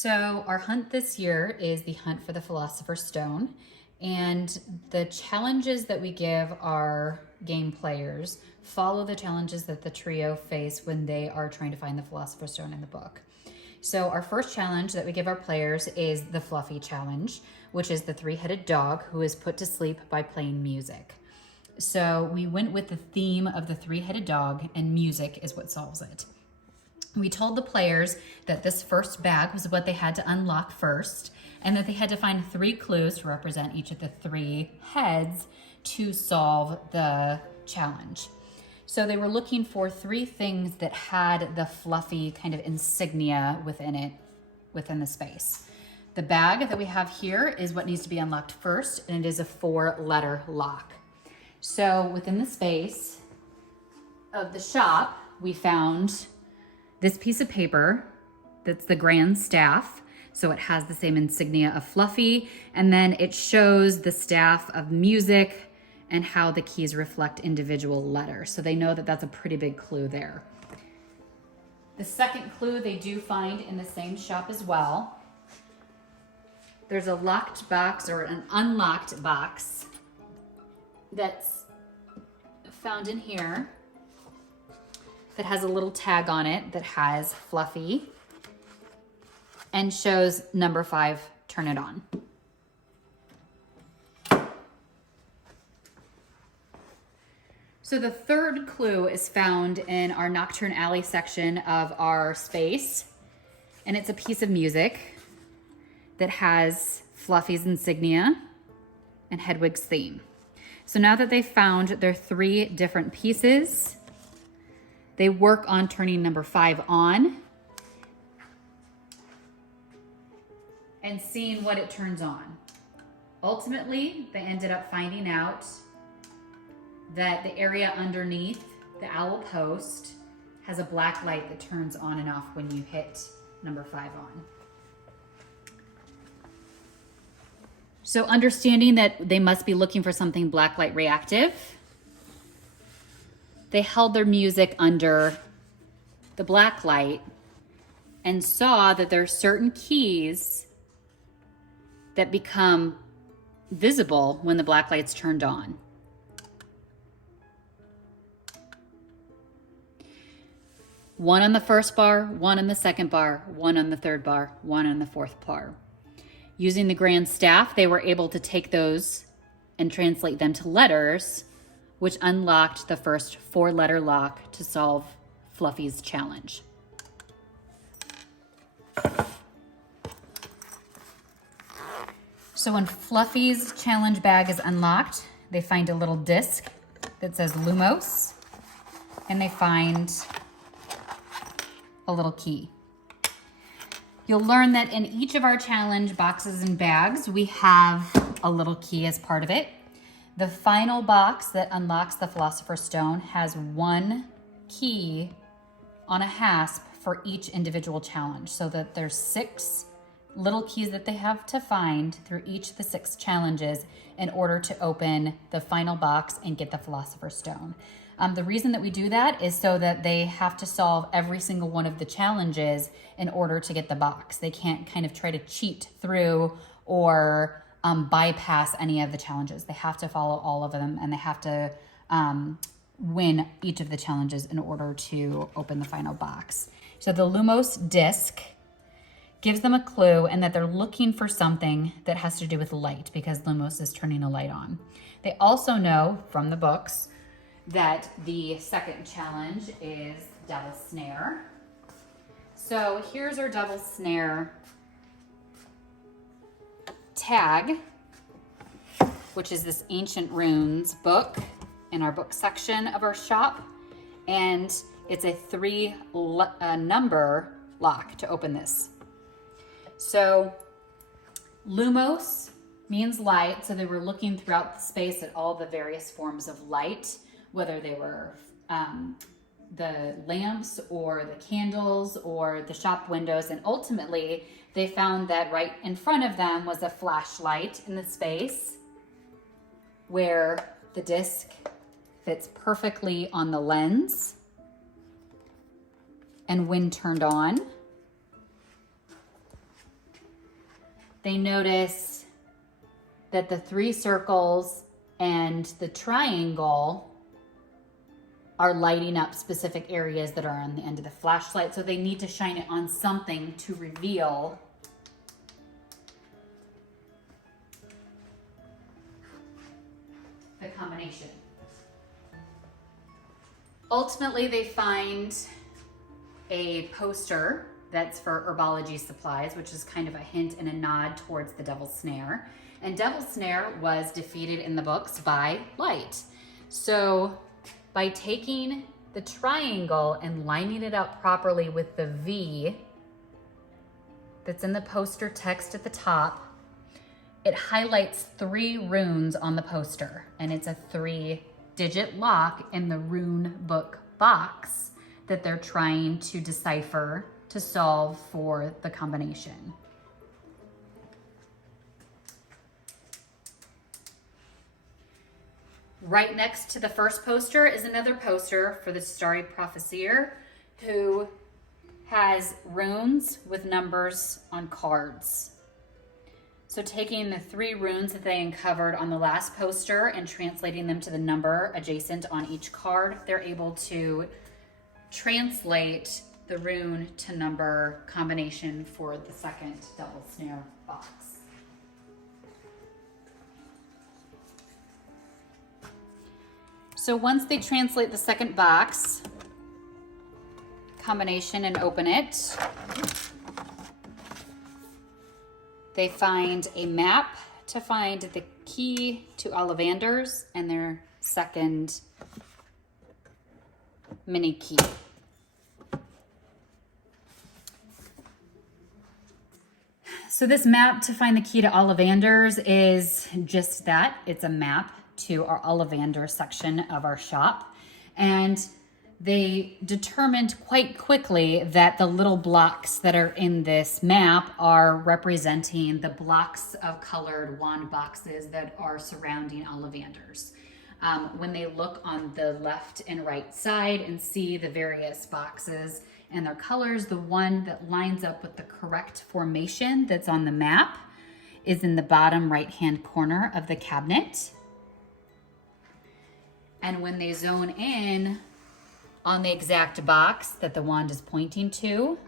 So our hunt this year is the hunt for the Philosopher's Stone, and the challenges that we give our game players follow the challenges that the trio face when they are trying to find the Philosopher's Stone in the book. So our first challenge that we give our players is the Fluffy Challenge, which is the three-headed dog who is put to sleep by playing music. So we went with the theme of the three-headed dog, and music is what solves it. We told the players that this first bag was what they had to unlock first, and that they had to find 3 clues to represent each of the 3 heads to solve the challenge. So they were looking for 3 things that had the fluffy kind of insignia within it, within the space. The bag that we have here is what needs to be unlocked first, and it is a 4-letter lock. So within the space of the shop, we found this piece of paper that's the grand staff. So it has the same insignia of Fluffy, and then it shows the staff of music and how the keys reflect individual letters. So they know that that's a pretty big clue there. The second clue they do find in the same shop as well. There's a locked box or an unlocked box that's found in here that has a little tag on it that has Fluffy and shows number 5, turn it on. So the third clue is found in our Nocturne Alley section of our space, and it's a piece of music that has Fluffy's insignia and Hedwig's theme. So now that they've found their 3 different pieces, they work on turning number 5 on and seeing what it turns on. Ultimately, they ended up finding out that the area underneath the owl post has a black light that turns on and off when you hit number 5 on. So understanding that they must be looking for something blacklight reactive, they held their music under the black light and saw that there are certain keys that become visible when the black light's turned on. One on the first bar, one on the second bar, one on the third bar, one on the fourth bar. Using the grand staff, they were able to take those and translate them to letters, which unlocked the first 4-letter lock to solve Fluffy's challenge. So when Fluffy's challenge bag is unlocked, they find a little disc that says Lumos, and they find a little key. You'll learn that in each of our challenge boxes and bags, we have a little key as part of it. The final box that unlocks the Philosopher's Stone has 1 key on a hasp for each individual challenge, so that there's 6 little keys that they have to find through each of the 6 challenges in order to open the final box and get the Philosopher's Stone. The reason that we do that is so that they have to solve every single one of the challenges in order to get the box. They can't kind of try to cheat through or bypass any of the challenges. They have to follow all of them, and they have to win each of the challenges in order to open the final box. So the Lumos disc gives them a clue, and that they're looking for something that has to do with light, because Lumos is turning a light on. They also know from the books that the second challenge is Devil's Snare. So here's our Devil's Snare tag, which is this Ancient Runes book in our book section of our shop, and it's a 3 number lock to open this. So Lumos means light, so they were looking throughout the space at all the various forms of light, whether they were the lamps or the candles or the shop windows, and ultimately they found that right in front of them was a flashlight in the space where the disc fits perfectly on the lens, and when turned on, they notice that the 3 circles and the triangle are lighting up specific areas that are on the end of the flashlight. So they need to shine it on something to reveal the combination. Ultimately, they find a poster that's for herbology supplies, which is kind of a hint and a nod towards the Devil's Snare. And Devil's Snare was defeated in the books by light. So by taking the triangle and lining it up properly with the V that's in the poster text at the top, it highlights 3 runes on the poster, and it's a 3-digit lock in the rune book box that they're trying to decipher to solve for the combination. Right next to the first poster is another poster for the Starry Prophesier, who has runes with numbers on cards. So taking the 3 runes that they uncovered on the last poster and translating them to the number adjacent on each card, they're able to translate the rune to number combination for the second Devil's Snare box. So once they translate the second box combination and open it, they find a map to find the key to Ollivander's and their second mini key. So this map to find the key to Ollivander's is just that. It's a map to our Ollivander section of our shop. And they determined quite quickly that the little blocks that are in this map are representing the blocks of colored wand boxes that are surrounding Ollivander's. When they look on the left and right side and see the various boxes and their colors, the one that lines up with the correct formation that's on the map is in the bottom right-hand corner of the cabinet. And when they zone in on the exact box that the wand is pointing to,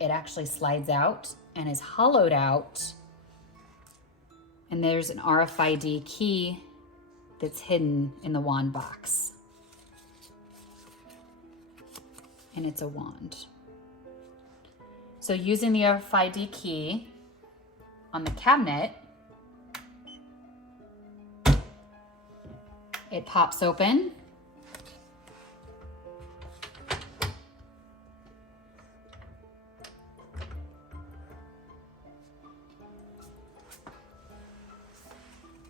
it actually slides out and is hollowed out. And there's an RFID key that's hidden in the wand box. And it's a wand. So using the RFID key on the cabinet, it pops open.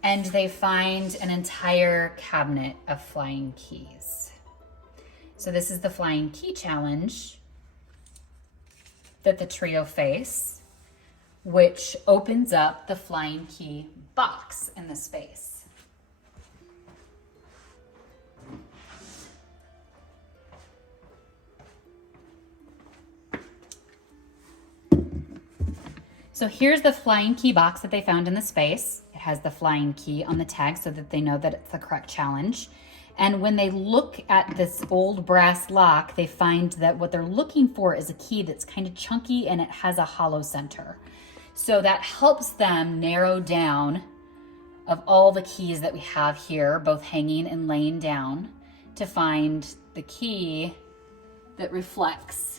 And they find an entire cabinet of flying keys. So this is the flying key challenge that the trio face, which opens up the flying key box in the space. So here's the flying key box that they found in the space. It has the flying key on the tag so that they know that it's the correct challenge. And when they look at this old brass lock, they find that what they're looking for is a key that's kind of chunky and it has a hollow center. So that helps them narrow down, of all the keys that we have here, both hanging and laying down, to find the key that reflects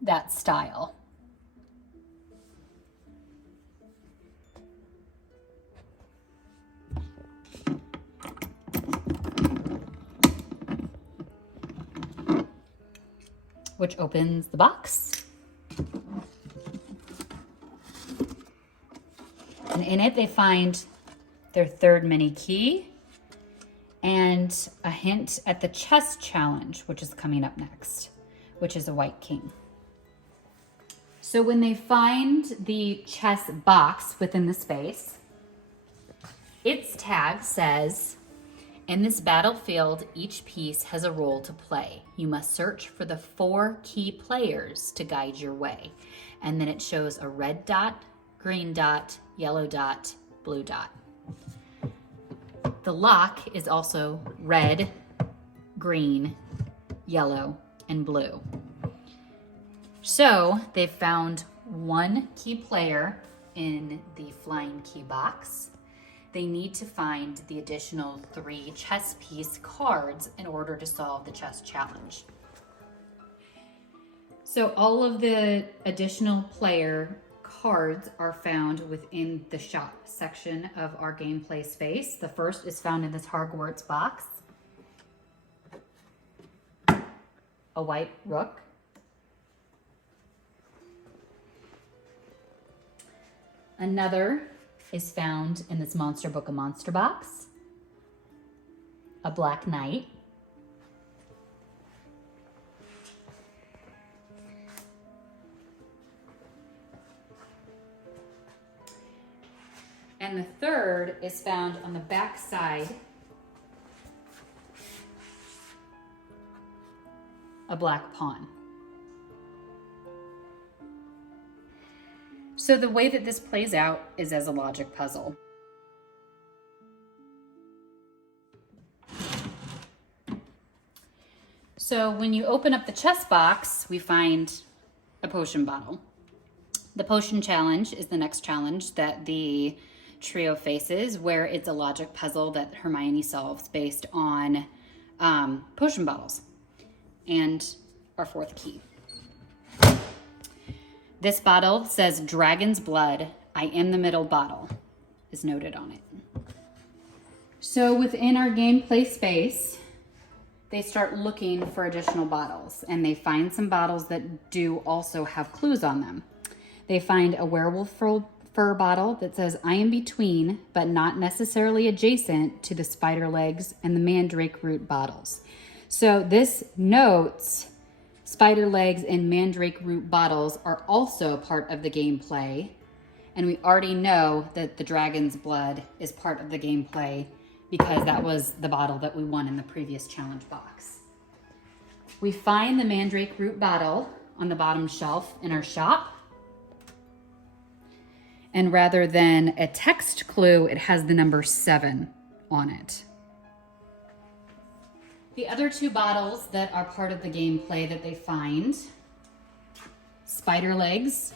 that style. Which opens the box. And in it, they find their third mini key and a hint at the chess challenge, which is coming up next, which is a white king. So when they find the chess box within the space, its tag says In this battlefield, each piece has a role to play. You must search for the 4 key players to guide your way. And then it shows a red dot, green dot, yellow dot, blue dot. The lock is also red, green, yellow, and blue. So they've found 1 key player in the flying key box. They need to find the additional 3 chess piece cards in order to solve the chess challenge. So all of the additional player cards are found within the shop section of our gameplay space. The first is found in this Hogwarts box. A white rook. Another is found in this Monster Book of Monster box. A black knight. And the third is found on the back side. A black pawn. So the way that this plays out is as a logic puzzle. So when you open up the chess box, we find a potion bottle. The potion challenge is the next challenge that the trio faces, where it's a logic puzzle that Hermione solves based on potion bottles. And our 4th key. This bottle says Dragon's Blood, I am the middle bottle, is noted on it. So within our gameplay space, they start looking for additional bottles, and they find some bottles that do also have clues on them. They find a werewolf fur bottle that says I am between, but not necessarily adjacent to the spider legs and the mandrake root bottles. So this notes spider legs and mandrake root bottles are also a part of the gameplay. And we already know that the Dragon's Blood is part of the gameplay because that was the bottle that we won in the previous challenge box. We find the mandrake root bottle on the bottom shelf in our shop. And rather than a text clue, it has the number 7 on it. The other 2 bottles that are part of the gameplay that they find, spider legs,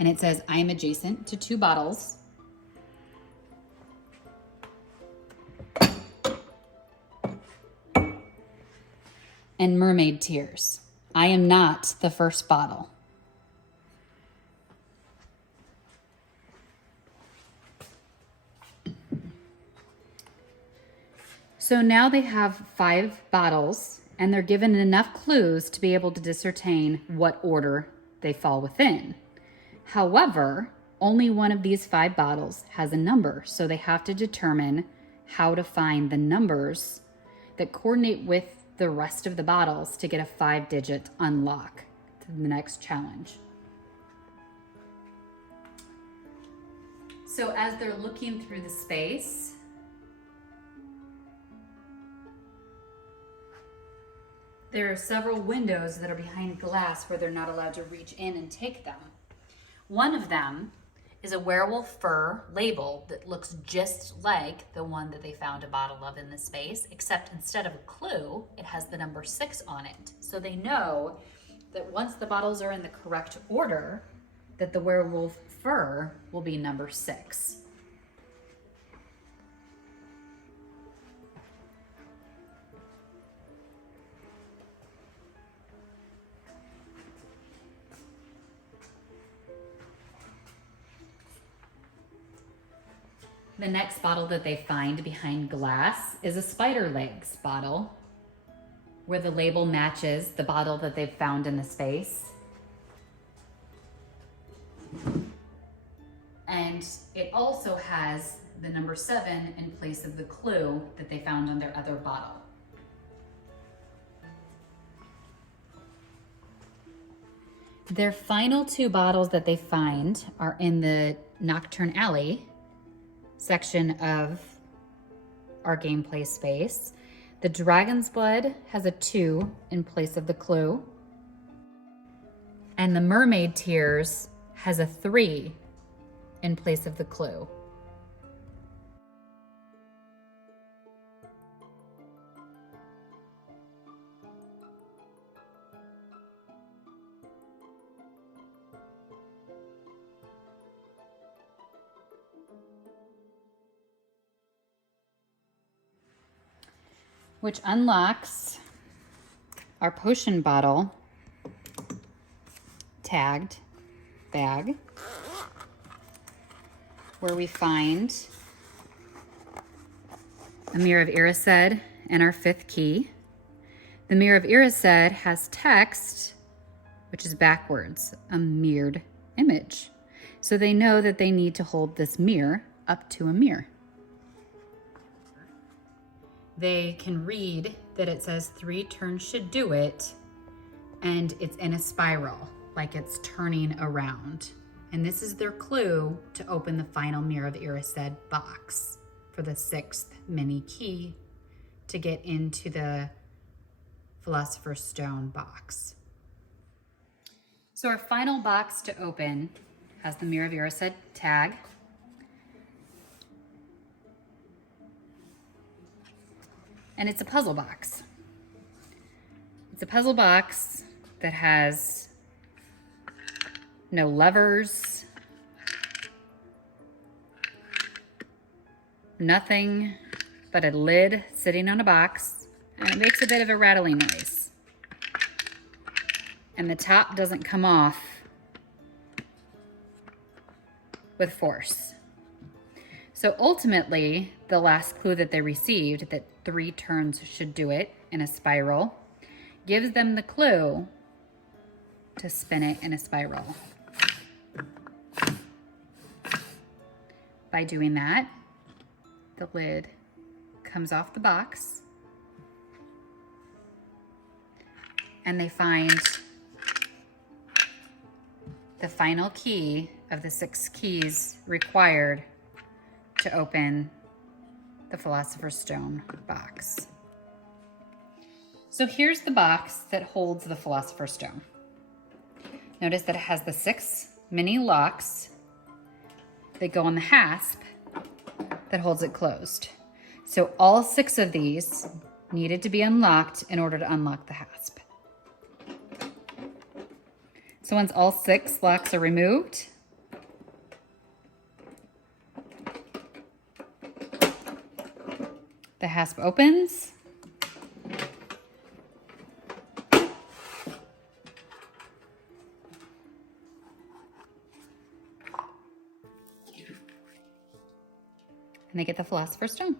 and it says I am adjacent to 2 bottles. And mermaid tears. I am not the first bottle. So now they have 5 bottles, and they're given enough clues to be able to discern what order they fall within. However, only one of these 5 bottles has a number, so they have to determine how to find the numbers that coordinate with the rest of the bottles to get a 5-digit unlock to the next challenge. So as they're looking through the space, there are several windows that are behind glass where they're not allowed to reach in and take them. One of them is a werewolf fur label that looks just like the one that they found a bottle of in the space, except instead of a clue, it has the number 6 on it. So they know that once the bottles are in the correct order, that the werewolf fur will be number 6. The next bottle that they find behind glass is a spider legs bottle, where the label matches the bottle that they've found in the space. And it also has the number 7 in place of the clue that they found on their other bottle. Their final 2 bottles that they find are in the Nocturne Alley section of our gameplay space. The dragon's blood has a 2 in place of the clue. And the mermaid tears has a 3 in place of the clue. Which unlocks our potion bottle tagged bag, where we find a Mirror of Erised and our 5th key. The Mirror of Erised has text, which is backwards, a mirrored image. So they know that they need to hold this mirror up to a mirror. They can read that it says 3 turns should do it, and it's in a spiral, like it's turning around. And this is their clue to open the final Mirror of Erised box for the 6th mini key to get into the Philosopher's Stone box. So our final box to open has the Mirror of Erised tag. And it's a puzzle box. It's a puzzle box that has no levers, nothing but a lid sitting on a box, and it makes a bit of a rattling noise. And the top doesn't come off with force. So ultimately, the last clue that they received, that 3 turns should do it in a spiral, gives them the clue to spin it in a spiral. By doing that, the lid comes off the box, and they find the final key of the 6 keys required to open the Philosopher's Stone box. So here's the box that holds the Philosopher's Stone. Notice that it has the 6 mini locks that go on the hasp that holds it closed. So all 6 of these needed to be unlocked in order to unlock the hasp. So once all 6 locks are removed, the hasp opens, and they get the Philosopher's Stone.